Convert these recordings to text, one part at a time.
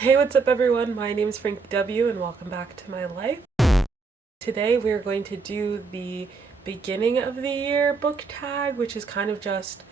Hey, what's up everyone? My name is Frankie W and welcome back to my life. Today we are going to do the beginning of the year book tag, which is kind of just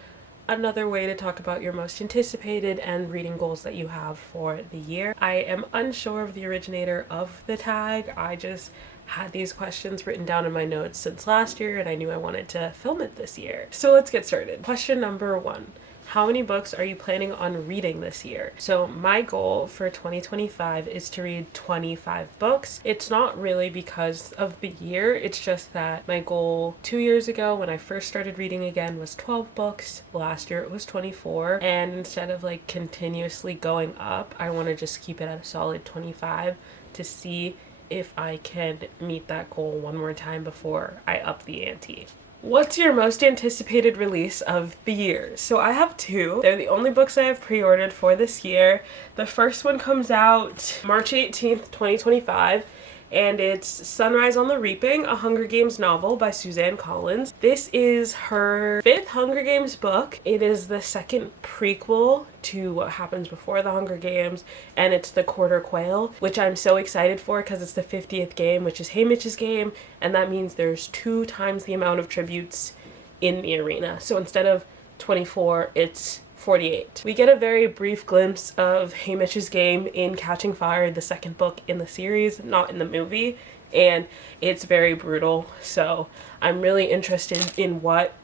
another way to talk about your most anticipated and reading goals that you have for the year. I am unsure of the originator of the tag. I just had these questions written down in my notes since last year and I knew I wanted to film it this year. So let's get started. Question number 1. How many books are you planning on reading this year? So my goal for 2025 is to read 25 books. It's not really because of the year, it's just that my goal 2 years ago when I first started reading again was 12 books. Last year it was 24, and instead of like continuously going up, I want to just keep it at a solid 25 to see if I can meet that goal one more time before I up the ante. What's your most anticipated release of the year? So I have 2. They're the only books I have pre-ordered for this year. The first one comes out March 18th, 2025. And it's Sunrise on the Reaping, a Hunger Games novel by Suzanne Collins. This is her 5th Hunger Games book. It is the second prequel to what happens before the Hunger Games, and it's the Quarter Quail, which I'm so excited for because it's the 50th game, which is Haymitch's game, and that means there's 2 times the amount of tributes in the arena. So instead of 24, it's 48. We get a very brief glimpse of Haymitch's game in Catching Fire, the second book in the series, not in the movie, and it's very brutal. So I'm really interested in what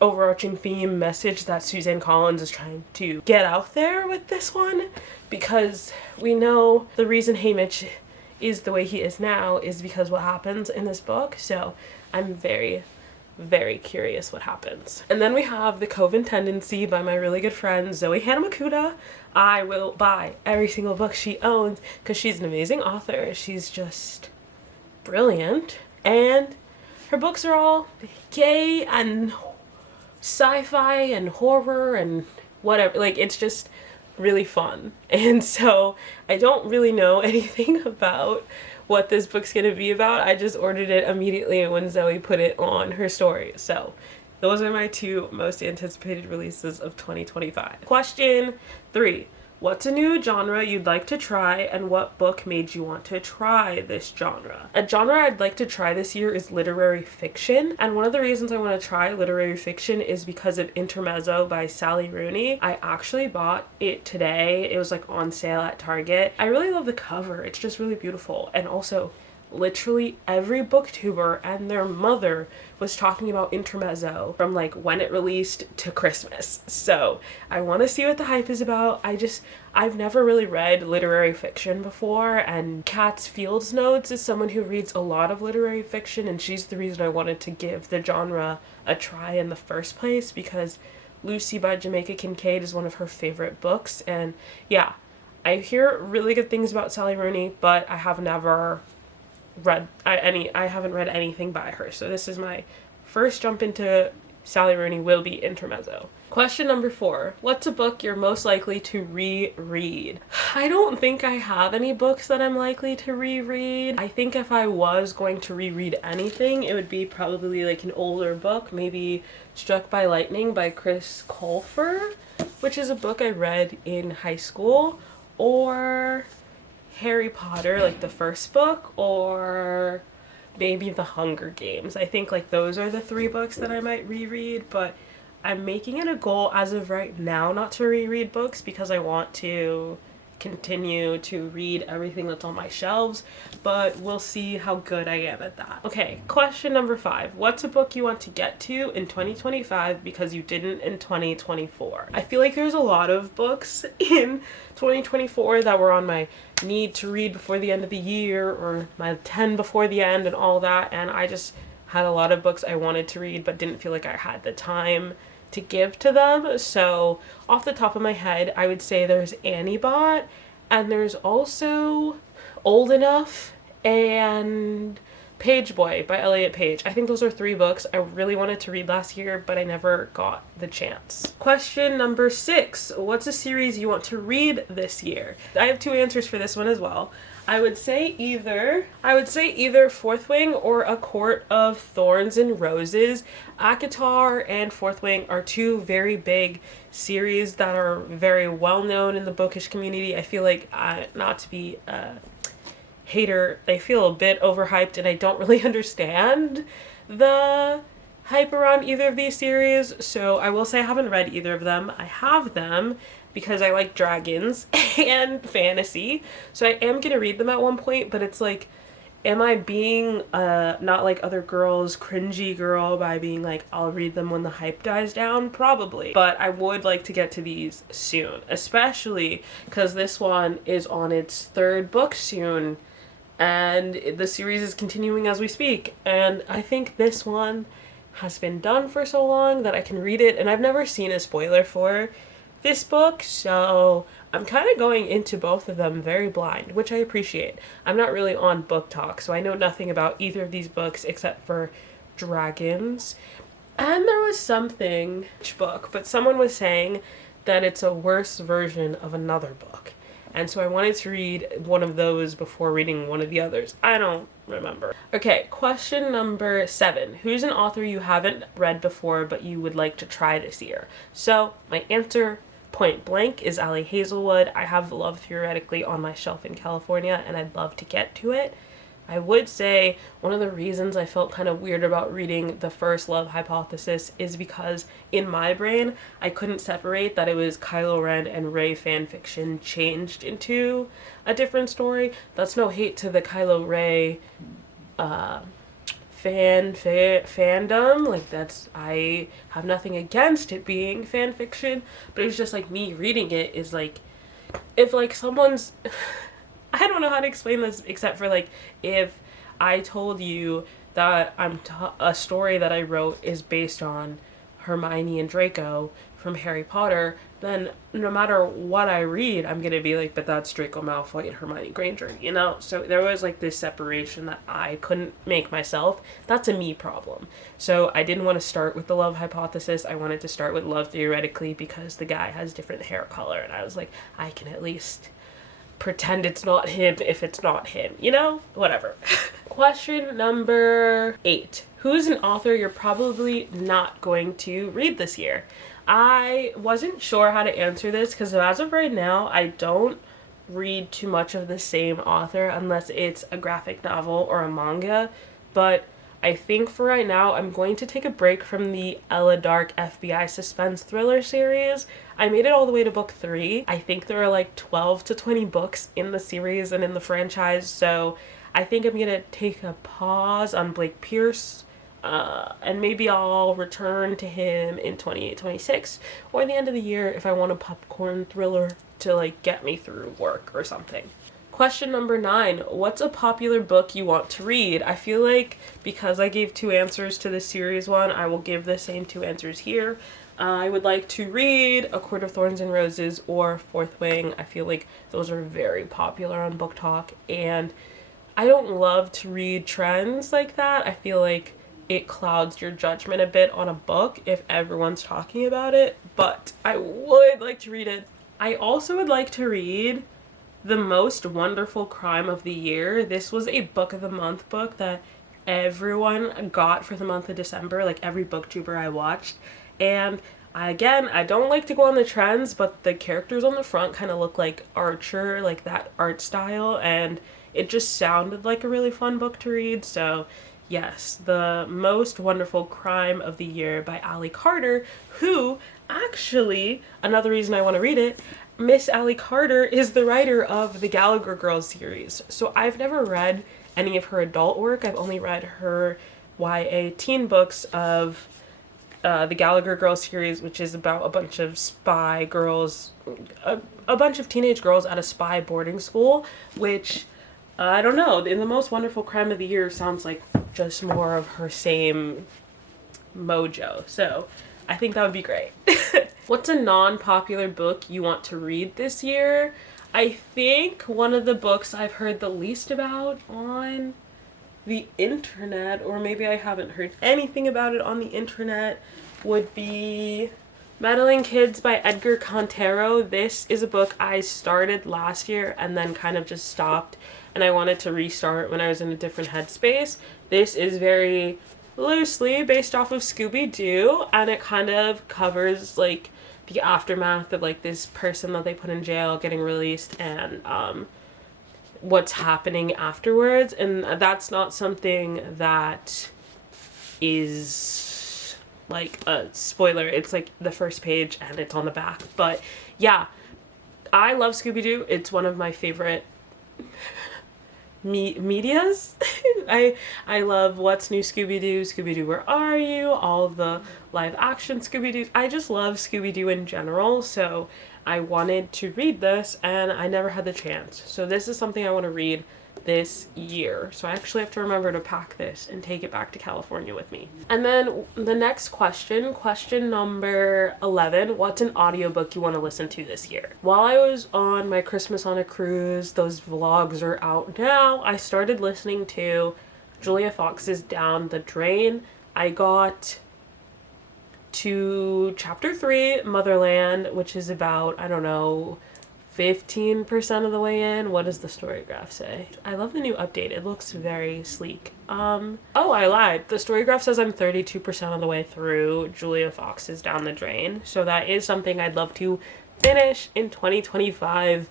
overarching theme message that Suzanne Collins is trying to get out there with this one, because we know the reason Haymitch is the way he is now is because what happens in this book. So I'm very curious what happens. And then we have The Coven Tendency by my really good friend Zoe Hanamakuta. I will buy every single book she owns because she's an amazing author. She's just brilliant. And her books are all gay and sci-fi and horror and whatever. Like, it's just really fun. And so I don't really know anything about what this book's gonna be about. I just ordered it immediately when Zoe put it on her story. So those are my 2 most anticipated releases of 2025. Question 3. What's a new genre you'd like to try, and what book made you want to try this genre? A genre I'd like to try this year is literary fiction, and one of the reasons I want to try literary fiction is because of Intermezzo by Sally Rooney. I actually bought it today. It was like on sale at Target. I really love the cover. It's just really beautiful, and also literally every booktuber and their mother was talking about Intermezzo from like when it released to Christmas. So I want to see what the hype is about. I've never really read literary fiction before, and Kat's Fields Notes is someone who reads a lot of literary fiction, and she's the reason I wanted to give the genre a try in the first place, because Lucy by Jamaica Kincaid is one of her favorite books. And yeah, I hear really good things about Sally Rooney, but I have never I haven't read anything by her. So this is my first jump into Sally Rooney, will be Intermezzo. Question number 4. What's a book you're most likely to reread? I don't think I have any books that I'm likely to reread. I think if I was going to reread anything, it would be probably like an older book, maybe Struck by Lightning by Chris Colfer, which is a book I read in high school, or Harry Potter, like the first book, or maybe The Hunger Games. I think like those are the 3 books that I might reread, but I'm making it a goal as of right now not to reread books because I want to continue to read everything that's on my shelves, but we'll see how good I am at that. Okay, question number 5. What's a book you want to get to in 2025 because you didn't in 2024? I feel like there's a lot of books in 2024 that were on my need to read before the end of the year, or my 10 before the end and all that, and I just had a lot of books I wanted to read but didn't feel like I had the time to give to them. So off the top of my head, I would say there's Annie Bot, and there's also Old Enough, and Page Boy by Elliot Page. I think those are 3 books I really wanted to read last year, but I never got the chance. Question number 6. What's a series you want to read this year? I have 2 answers for this one as well. I would say either Fourth Wing or A Court of Thorns and Roses. ACOTAR and Fourth Wing are 2 very big series that are very well known in the bookish community. I feel like, not to be hater, I feel a bit overhyped and I don't really understand the hype around either of these series, so I will say I haven't read either of them. I have them because I like dragons and fantasy, so I am gonna read them at one point, but it's like, am I being not like other girls, cringy girl by being like, I'll read them when the hype dies down? Probably. But I would like to get to these soon, especially because this one is on its 3rd book soon, and the series is continuing as we speak, and I think this one has been done for so long that I can read it, and I've never seen a spoiler for this book, so I'm kind of going into both of them very blind, which I appreciate. I'm not really on book talk, so I know nothing about either of these books except for dragons. And there was something, which book, but someone was saying that it's a worse version of another book. And so I wanted to read one of those before reading one of the others. I don't remember. Okay, question number 7. Who's an author you haven't read before but you would like to try this year? So my answer, point blank, is Ali Hazelwood. I have Love Theoretically on my shelf in California and I'd love to get to it. I would say one of the reasons I felt kind of weird about reading the first Love Hypothesis is because in my brain, I couldn't separate that it was Kylo Ren and Rey fanfiction changed into a different story. That's no hate to the Kylo Rey fandom. Like, that's, I have nothing against it being fan fiction, but it's just like me reading it is like, if like someone's I don't know how to explain this except for like, if I told you that a story that I wrote is based on Hermione and Draco from Harry Potter, then no matter what I read, I'm gonna be like, but that's Draco Malfoy and Hermione Granger, you know? So there was like this separation that I couldn't make myself. That's a me problem. So I didn't want to start with the Love Hypothesis. I wanted to start with Love Theoretically because the guy has different hair color, and I was like, I can at least pretend it's not him if it's not him, you know? Whatever. Question number 8. Who's an author you're probably not going to read this year? I wasn't sure how to answer this because as of right now, I don't read too much of the same author unless it's a graphic novel or a manga, but I think for right now, I'm going to take a break from the Ella Dark FBI suspense thriller series. I made it all the way to book 3. I think there are like 12 to 20 books in the series and in the franchise, so I think I'm gonna take a pause on Blake Pierce, and maybe I'll return to him in 28-26 or the end of the year if I want a popcorn thriller to like get me through work or something. Question number 9. What's a popular book you want to read? I feel like because I gave 2 answers to the series one, I will give the same 2 answers here. I would like to read A Court of Thorns and Roses or Fourth Wing. I feel like those are very popular on Book Talk, and I don't love to read trends like that. I feel like it clouds your judgment a bit on a book if everyone's talking about it, but I would like to read it. I also would like to read The Most Wonderful Crime of the Year. This was a book of the month book that everyone got for the month of December, like every booktuber I watched. And I don't like to go on the trends, but the characters on the front kind of look like Archer, like that art style, and it just sounded like a really fun book to read. So yes, The Most Wonderful Crime of the Year by Ali Carter, who actually, another reason I want to read it, Miss Ali Carter is the writer of the Gallagher Girls series. So I've never read any of her adult work. I've only read her YA teen books of the Gallagher Girls series, which is about a bunch of spy girls, a bunch of teenage girls at a spy boarding school, which, I don't know, in The Most Wonderful Crime of the Year sounds like just more of her same mojo. So I think that would be great. What's a non-popular book you want to read this year? I think one of the books I've heard the least about on the internet, or maybe I haven't heard anything about it on the internet, would be Meddling Kids by Edgar Cantero. This is a book I started last year and then kind of just stopped, and I wanted to restart when I was in a different headspace. This is very loosely based off of Scooby-Doo, and it kind of covers like the aftermath of like this person that they put in jail getting released, and what's happening afterwards. And that's not something that is like a spoiler. It's like the first page and it's on the back. But yeah, I love Scooby-Doo. It's one of my favorite medias. I love What's New Scooby-Doo, Scooby-Doo Where Are You, all of the live action Scooby-Doos. I just love Scooby-Doo in general, so I wanted to read this and I never had the chance. So this is something I want to read this year. So I actually have to remember to pack this and take it back to California with me. And then the next question number 11, what's an audiobook you want to listen to this year? While I was on my Christmas on a cruise, those vlogs are out now, I started listening to Julia Fox's Down the Drain. I got to chapter 3, Motherland, which is about, I don't know, 15% of the way in. What does the story graph say? I love the new update. It looks very sleek. Oh, I lied. The story graph says I'm 32% of the way through Julia Fox's Down the Drain. So that is something I'd love to finish in 2025.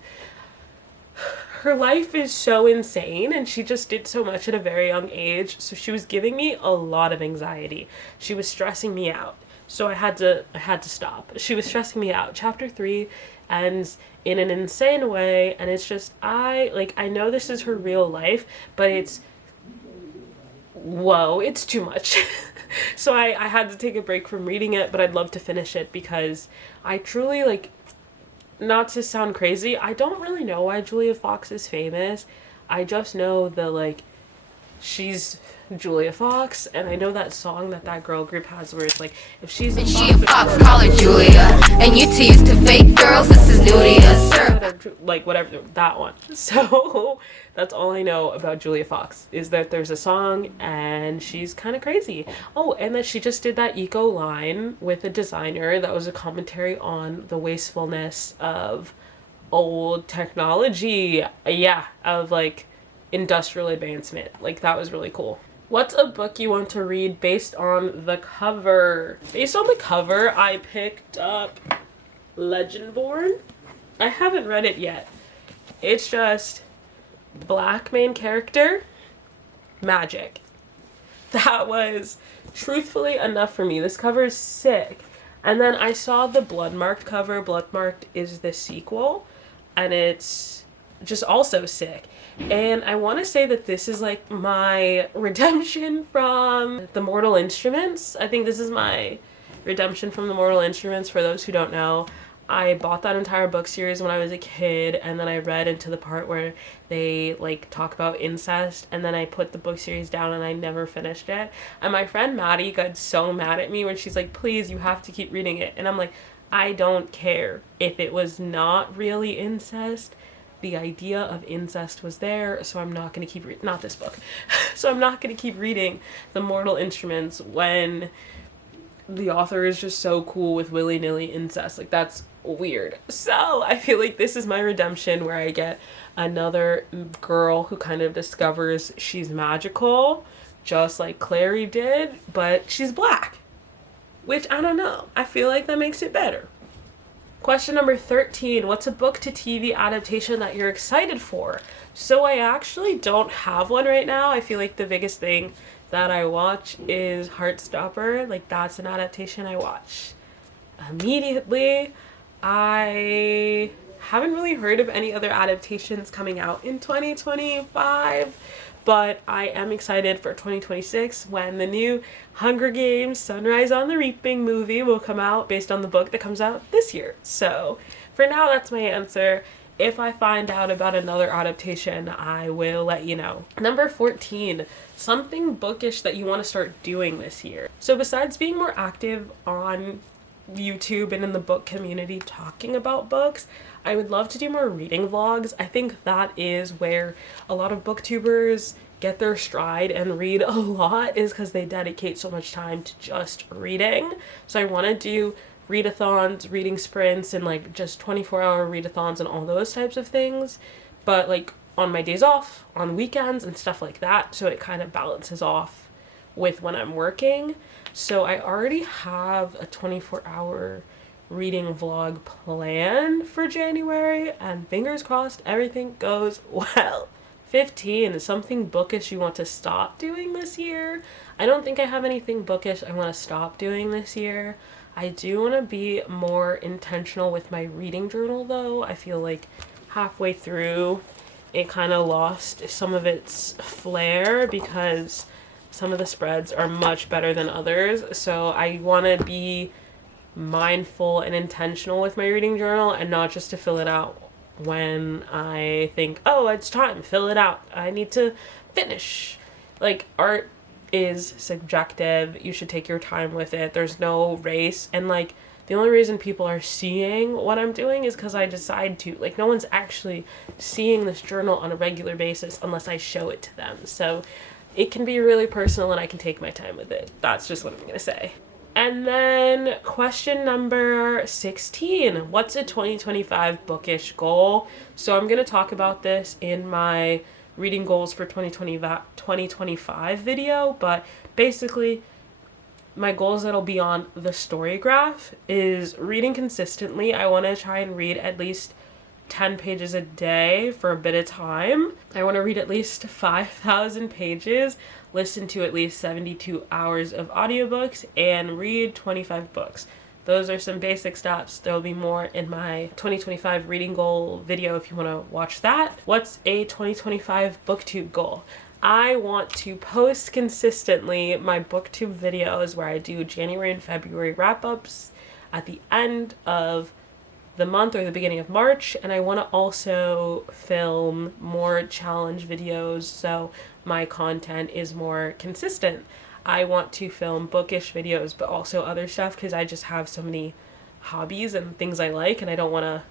Her life is so insane, and she just did so much at a very young age. So she was giving me a lot of anxiety. She was stressing me out. So I had to stop. She was stressing me out. Chapter 3 ends in an insane way, and it's just, I know this is her real life, but it's too much. So I had to take a break from reading it, but I'd love to finish it because I truly, not to sound crazy, I don't really know why Julia Fox is famous. I just know that, she's Julia Fox, and I know that song that girl group has where it's like, if she's a fox, call her Julia, and you two used to fake girls, this is new to you, whatever, that one. So that's all I know about Julia Fox, is that there's a song and she's kind of crazy. Oh, and that she just did that eco line with a designer that was a commentary on the wastefulness of old technology, of industrial advancement. That was really cool. What's a book you want to read based on the cover? Based on the cover, I picked up Legendborn. I haven't read it yet. It's just black main character, magic. That was truthfully enough for me. This cover is sick. And then I saw the Bloodmarked cover. Bloodmarked is the sequel, and it's just also sick. And I want to say that this is my redemption from the Mortal Instruments. I think this is my redemption from the Mortal Instruments. For those who don't know, I bought that entire book series when I was a kid, and then I read into the part where they talk about incest, and then I put the book series down and I never finished it. And my friend Maddie got so mad at me when she's like, please, you have to keep reading it. And I'm like, I don't care if it was not really incest. The idea of incest was there, so I'm not going to keep not this book. So I'm not going to keep reading The Mortal Instruments when the author is just so cool with willy-nilly incest. That's weird. So I feel like this is my redemption, where I get another girl who kind of discovers she's magical, just like Clary did, but she's black. Which, I don't know. I feel like that makes it better. Question number 13, what's a book to TV adaptation that you're excited for? So I actually don't have one right now. I feel like the biggest thing that I watch is Heartstopper. That's an adaptation I watch immediately. I haven't really heard of any other adaptations coming out in 2025, but I am excited for 2026 when the new Hunger Games Sunrise on the Reaping movie will come out based on the book that comes out this year. So for now, that's my answer. If I find out about another adaptation, I will let you know. Number 14, something bookish that you want to start doing this year. So besides being more active on YouTube and in the book community talking about books, I would love to do more reading vlogs. I think that is where a lot of booktubers get their stride and read a lot is because they dedicate so much time to just reading. So I want to do readathons, reading sprints, and like just 24-hour readathons and all those types of things. But like on my days off, on weekends and stuff like that, so it kind of balances off with when I'm working. So I already have a 24-hour reading vlog planned for January, and fingers crossed everything goes well. 15 is something bookish you want to stop doing this year. I don't think I have anything bookish I want to stop doing this year. I do want to be more intentional with my reading journal though. I feel like halfway through it kind of lost some of its flair because some of the spreads are much better than others. So I want to be mindful and intentional with my reading journal and not just to fill it out when I think, oh, it's time, fill it out. I need to finish. Like, art is subjective. You should take your time with it. There's no race. And like, the only reason people are seeing what I'm doing is because I decide to. Like, no one's actually seeing this journal on a regular basis unless I show it to them. So it can be really personal and I can take my time with it. That's just what I'm going to say. And then question number 16, what's a 2025 bookish goal? So I'm going to talk about this in my reading goals for 2025 video, but basically my goals that'll be on the story graph is reading consistently. I want to try and read at least 10 pages a day for a bit of time. I want to read at least 5,000 pages, listen to at least 72 hours of audiobooks, and read 25 books. Those are some basic steps. There will be more in my 2025 reading goal video if you want to watch that. What's a 2025 booktube goal? I want to post consistently my booktube videos where I do January and February wrap-ups at the end of the month or the beginning of March, and I want to also film more challenge videos so my content is more consistent. I want to film bookish videos but also other stuff because I just have so many hobbies and things I like and I don't want to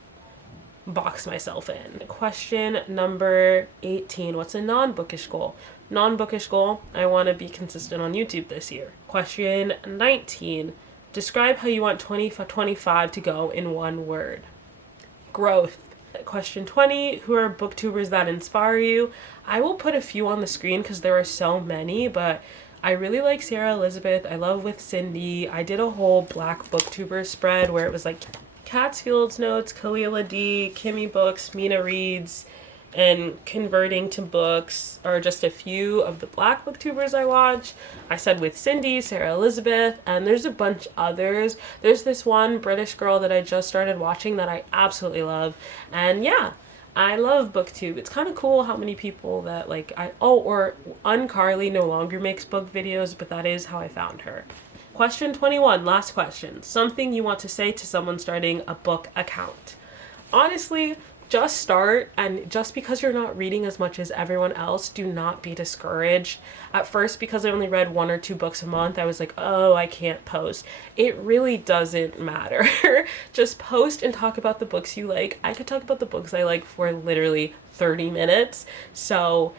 box myself in. Question number 18, what's a non-bookish goal? Non-bookish goal, I want to be consistent on YouTube this year. Question 19, describe how you want 2025 to go in one word. Growth. Question 20, who are booktubers that inspire you? I will put a few on the screen because there are so many, but I really like Sarah Elizabeth. I love with Cindy. I did a whole Black booktuber spread where it was like Kat's Fields Notes, Kalila D, Kimmy Books, Mina Reads, and Converting to Books are just a few of the Black booktubers I watch. I said with Cindy, Sarah Elizabeth, and there's a bunch others. There's this one British girl that I just started watching that I absolutely love. And yeah, I love booktube. It's kind of cool how many people that like or Uncarly no longer makes book videos, but that is how I found her. Question 21, last question. Something you want to say to someone starting a book account. Honestly, just start, and just because you're not reading as much as everyone else, do not be discouraged. At first, because I only read 1 or 2 books a month, I was like, oh, I can't post. It really doesn't matter. Just post and talk about the books you like. I could talk about the books I like for literally 30 minutes. So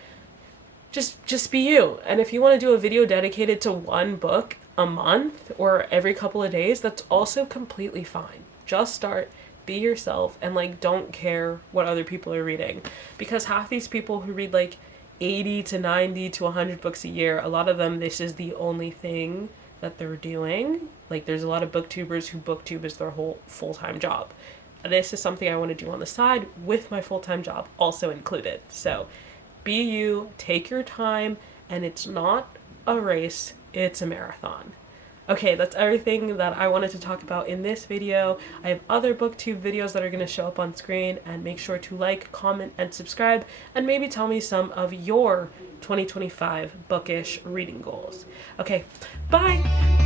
just be you. And if you want to do a video dedicated to one book a month or every couple of days, that's also completely fine. Just start. Be yourself and like don't care what other people are reading, because half these people who read like 80 to 90 to 100 books a year, a lot of them this is the only thing that they're doing. Like there's a lot of booktubers who booktube is their whole full-time job. This is something I want to do on the side with my full-time job also included. So be you, take your time, and it's not a race, it's a marathon. Okay, that's everything that I wanted to talk about in this video. I have other booktube videos that are going to show up on screen, and make sure to like, comment, and subscribe, and maybe tell me some of your 2025 bookish reading goals. Okay, bye!